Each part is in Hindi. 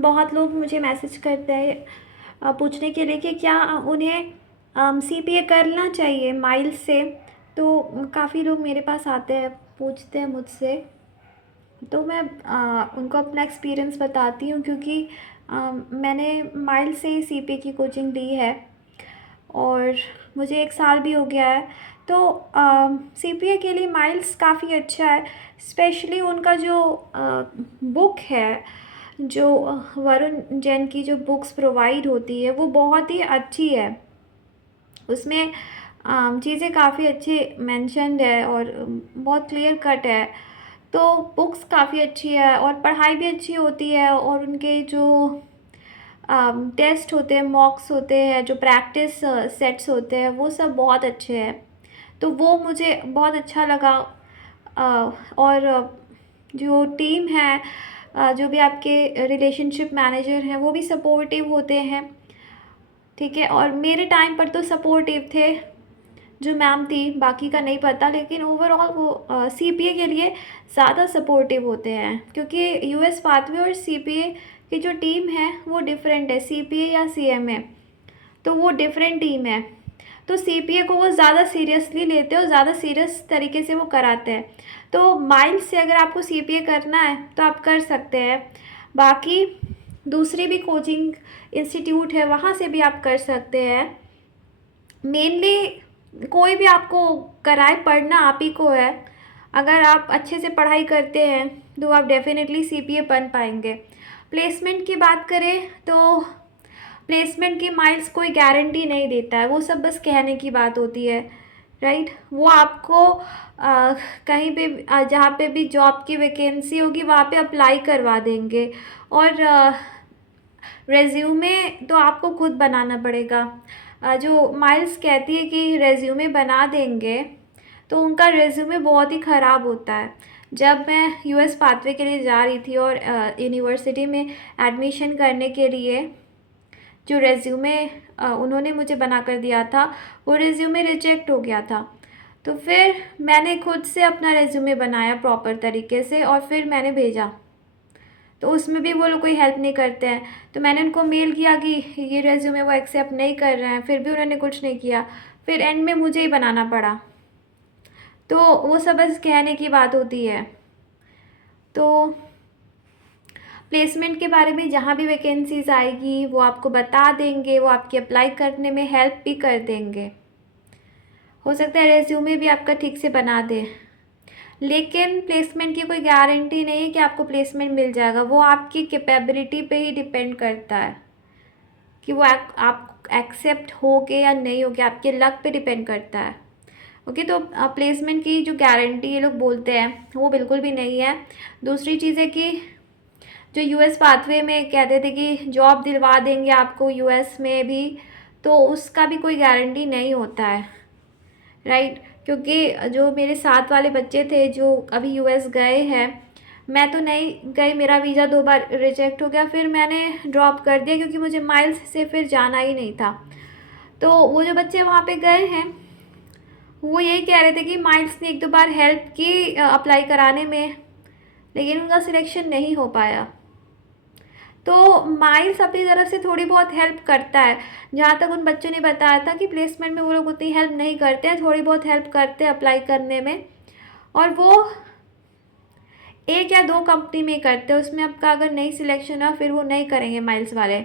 बहुत लोग मुझे मैसेज करते हैं पूछने के लिए कि क्या उन्हें सीपीए करना चाहिए माइल्स से। तो काफ़ी लोग मेरे पास आते हैं, पूछते हैं मुझसे। तो मैं उनको अपना एक्सपीरियंस बताती हूँ, क्योंकि मैंने माइल्स से ही सीपीए की कोचिंग ली है और मुझे 1 साल भी हो गया है। तो सीपीए के लिए माइल्स काफ़ी अच्छा है। स्पेशली उनका जो बुक है, जो वरुण जैन की जो बुक्स प्रोवाइड होती है वो बहुत ही अच्छी है। उसमें चीज़ें काफ़ी अच्छी मेंशन्ड है और बहुत क्लियर कट है। तो बुक्स काफ़ी अच्छी है और पढ़ाई भी अच्छी होती है, और उनके जो टेस्ट होते हैं, मॉक्स होते हैं, जो प्रैक्टिस सेट्स होते हैं, वो सब बहुत अच्छे हैं। तो वो मुझे बहुत अच्छा लगा। और जो टीम है, जो भी आपके रिलेशनशिप मैनेजर हैं, वो भी सपोर्टिव होते हैं। ठीक है, और मेरे टाइम पर तो सपोर्टिव थे जो मैम थी, बाकी का नहीं पता, लेकिन ओवरऑल वो सीपीए के लिए ज़्यादा सपोर्टिव होते हैं, क्योंकि यूएस पाथवे और सीपीए की जो टीम है वो डिफरेंट है। सीपीए या सीएमए तो वो डिफरेंट टीम है। तो सीपीए को वो ज़्यादा सीरियसली लेते हैं और ज़्यादा सीरियस तरीके से वो कराते हैं। तो माइल्स से अगर आपको सीपीए करना है तो आप कर सकते हैं। बाकी दूसरी भी कोचिंग इंस्टीट्यूट है, वहाँ से भी आप कर सकते हैं। मेनली कोई भी आपको कराए, पढ़ना आप ही को है। अगर आप अच्छे से पढ़ाई करते हैं तो आप डेफिनेटली सीपीए बन पाएंगे। प्लेसमेंट की बात करें तो प्लेसमेंट की माइल्स कोई गारंटी नहीं देता है, वो सब बस कहने की बात होती है। राइट, वो आपको कहीं पे जहाँ पे भी जॉब की वैकेंसी होगी वहाँ पे अप्लाई करवा देंगे। और रेज्यूमे तो आपको खुद बनाना पड़ेगा। जो माइल्स कहती है कि रेज्यूमे बना देंगे, तो उनका रेज्यूमे बहुत ही ख़राब होता है। जब मैं यूएस पाथवे के लिए जा रही थी और यूनिवर्सिटी में एडमिशन करने के लिए, जो रेज्यूमे उन्होंने मुझे बना कर दिया था, वो रेज्यूमे रिजेक्ट हो गया था। तो फिर मैंने खुद से अपना रेज्यूमे बनाया प्रॉपर तरीके से और फिर मैंने भेजा। तो उसमें भी वो लोग कोई हेल्प नहीं करते हैं। तो मैंने उनको मेल किया कि ये रेज्यूमे वो एक्सेप्ट नहीं कर रहे हैं, फिर भी उन्होंने कुछ नहीं किया। फिर एंड में मुझे ही बनाना पड़ा। तो वो सब बस कहने की बात होती है। तो प्लेसमेंट के बारे में जहाँ भी वैकेंसीज आएगी वो आपको बता देंगे, वो आपके अप्लाई करने में हेल्प भी कर देंगे। हो सकता है रेज्यूमे भी आपका ठीक से बना दे, लेकिन प्लेसमेंट की कोई गारंटी नहीं है कि आपको प्लेसमेंट मिल जाएगा। वो आपकी कैपेबिलिटी पे ही डिपेंड करता है कि वो आप एक्सेप्ट होगे या नहीं होगे, आपके लक पे डिपेंड करता है। ओके, तो प्लेसमेंट की जो गारंटी ये लोग बोलते हैं वो बिल्कुल भी नहीं है। दूसरी चीज़ है कि जो यूएस पाथवे में कहते थे कि जॉब दिलवा देंगे आपको यूएस में भी, तो उसका भी कोई गारंटी नहीं होता है। राइट, क्योंकि जो मेरे साथ वाले बच्चे थे जो अभी यूएस गए हैं, मैं तो नहीं गई, मेरा वीज़ा 2 बार रिजेक्ट हो गया, फिर मैंने ड्रॉप कर दिया क्योंकि मुझे माइल्स से फिर जाना ही नहीं था। तो वो जो बच्चे वहाँ पे गए हैं वो यही कह रहे थे कि माइल्स ने 1-2 बार हेल्प की अप्लाई कराने में, लेकिन उनका सिलेक्शन नहीं हो पाया। तो माइल्स अपनी तरफ से थोड़ी बहुत हेल्प करता है। जहाँ तक उन बच्चों ने बताया था कि प्लेसमेंट में वो लोग उतनी हेल्प नहीं करते हैं, थोड़ी बहुत हेल्प करते हैं अप्लाई करने में, और वो 1 या 2 कंपनी में ही करते हैं। उसमें आपका अगर नहीं सिलेक्शन हुआ फिर वो नहीं करेंगे माइल्स वाले,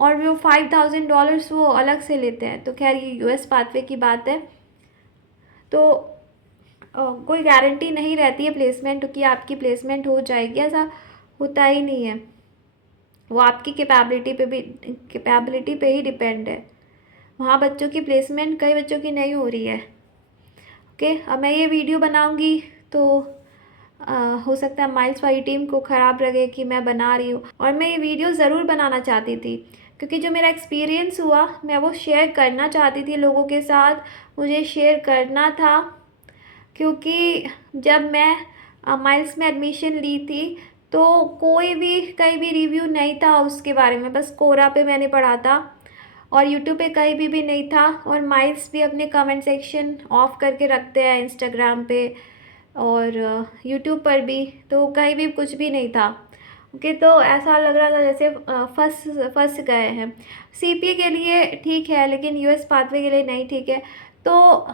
और वो $5000 वो अलग से लेते हैं। तो खैर ये यूएस पाथवे की बात है। तो कोई गारंटी नहीं रहती है प्लेसमेंट कि आपकी प्लेसमेंट हो जाएगी, ऐसा होता ही नहीं है। वो आपकी कैपेबिलिटी पे ही डिपेंड है। वहाँ बच्चों की प्लेसमेंट कई बच्चों की नहीं हो रही है। ओके, अब मैं ये वीडियो बनाऊँगी तो हो सकता है माइल्स वाली टीम को ख़राब लगे कि मैं बना रही हूँ, और मैं ये वीडियो ज़रूर बनाना चाहती थी क्योंकि जो मेरा एक्सपीरियंस हुआ मैं वो शेयर करना चाहती थी लोगों के साथ। मुझे शेयर करना था क्योंकि जब मैं माइल्स में एडमिशन ली थी तो कोई भी कहीं भी रिव्यू नहीं था उसके बारे में, बस कोरा पे मैंने पढ़ा था और यूट्यूब पे कहीं भी नहीं था। और माइल्स भी अपने कमेंट सेक्शन ऑफ करके रखते हैं इंस्टाग्राम पे और यूट्यूब पर भी, तो कहीं भी कुछ भी नहीं था। ओके, तो ऐसा लग रहा था जैसे फंस गए हैं। सीपीए के लिए ठीक है, लेकिन यूएस पाथवे के लिए नहीं ठीक है। तो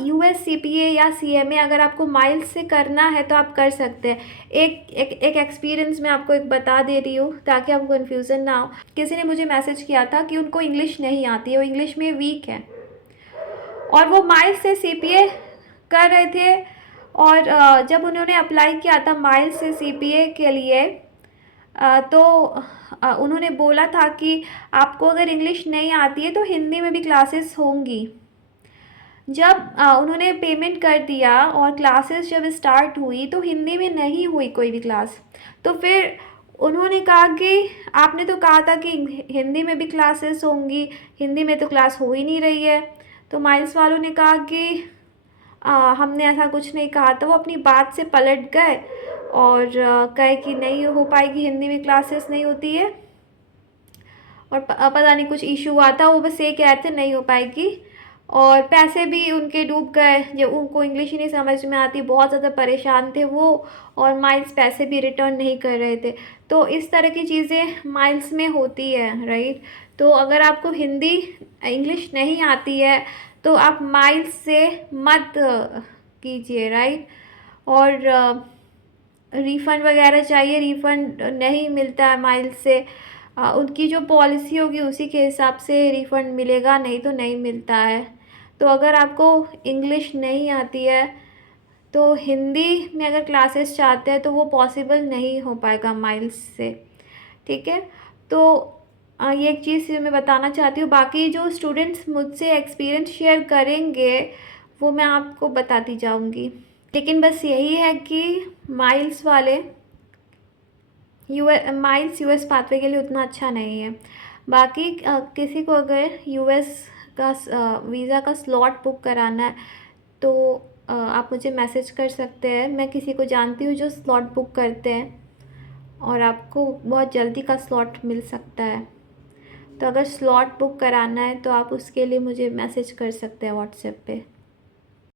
यूएस सीपीए या सीएमए अगर आपको माइल्स से करना है तो आप कर सकते हैं। एक एक्सपीरियंस मैं आपको एक बता दे रही हूँ ताकि आपको कन्फ्यूज़न ना हो। किसी ने मुझे मैसेज किया था कि उनको इंग्लिश नहीं आती है, वो इंग्लिश में वीक है, और वो माइल्स से सीपीए कर रहे थे। और जब उन्होंने अप्लाई किया था माइल्स से सीपीए के लिए, तो उन्होंने बोला था कि आपको अगर इंग्लिश नहीं आती है तो हिंदी में भी क्लासेस होंगी। जब उन्होंने पेमेंट कर दिया और क्लासेस जब स्टार्ट हुई तो हिंदी में नहीं हुई कोई भी क्लास। तो फिर उन्होंने कहा कि आपने तो कहा था कि हिंदी में भी क्लासेस होंगी, हिंदी में तो क्लास हो ही नहीं रही है। तो माइल्स वालों ने कहा कि हमने ऐसा कुछ नहीं कहा। तो वो अपनी बात से पलट गए और कहे कि नहीं हो पाएगी, हिंदी में क्लासेस नहीं होती है, और पता नहीं कुछ इशू हुआ था, वो बस ये कह रहे थे नहीं हो पाएगी। और पैसे भी उनके डूब गए, जब उनको इंग्लिश ही नहीं समझ में आती, बहुत ज़्यादा परेशान थे वो, और माइल्स पैसे भी रिटर्न नहीं कर रहे थे। तो इस तरह की चीज़ें माइल्स में होती है, राइट। तो अगर आपको हिंदी इंग्लिश नहीं आती है तो आप माइल्स से मत कीजिए, राइट। और रिफ़ंड वगैरह चाहिए, रिफ़ंड नहीं मिलता है माइल्स से। उनकी जो पॉलिसी होगी उसी के हिसाब से रिफ़ंड मिलेगा, नहीं तो नहीं मिलता है। तो अगर आपको इंग्लिश नहीं आती है तो हिंदी में अगर क्लासेस चाहते हैं तो वो पॉसिबल नहीं हो पाएगा माइल्स से, ठीक है। तो ये एक चीज़ मैं बताना चाहती हूँ। बाकी जो स्टूडेंट्स मुझसे एक्सपीरियंस शेयर करेंगे वो मैं आपको बताती जाऊँगी, लेकिन बस यही है कि माइल्स वाले माइल्स यूएस पाथवे के लिए उतना अच्छा नहीं है। बाकी किसी को अगर यूएस का वीज़ा का स्लॉट बुक कराना है तो आप मुझे मैसेज कर सकते हैं। मैं किसी को जानती हूँ जो स्लॉट बुक करते हैं, और आपको बहुत जल्दी का स्लॉट मिल सकता है। तो अगर स्लॉट बुक कराना है तो आप उसके लिए मुझे मैसेज कर सकते हैं व्हाट्सएप पे।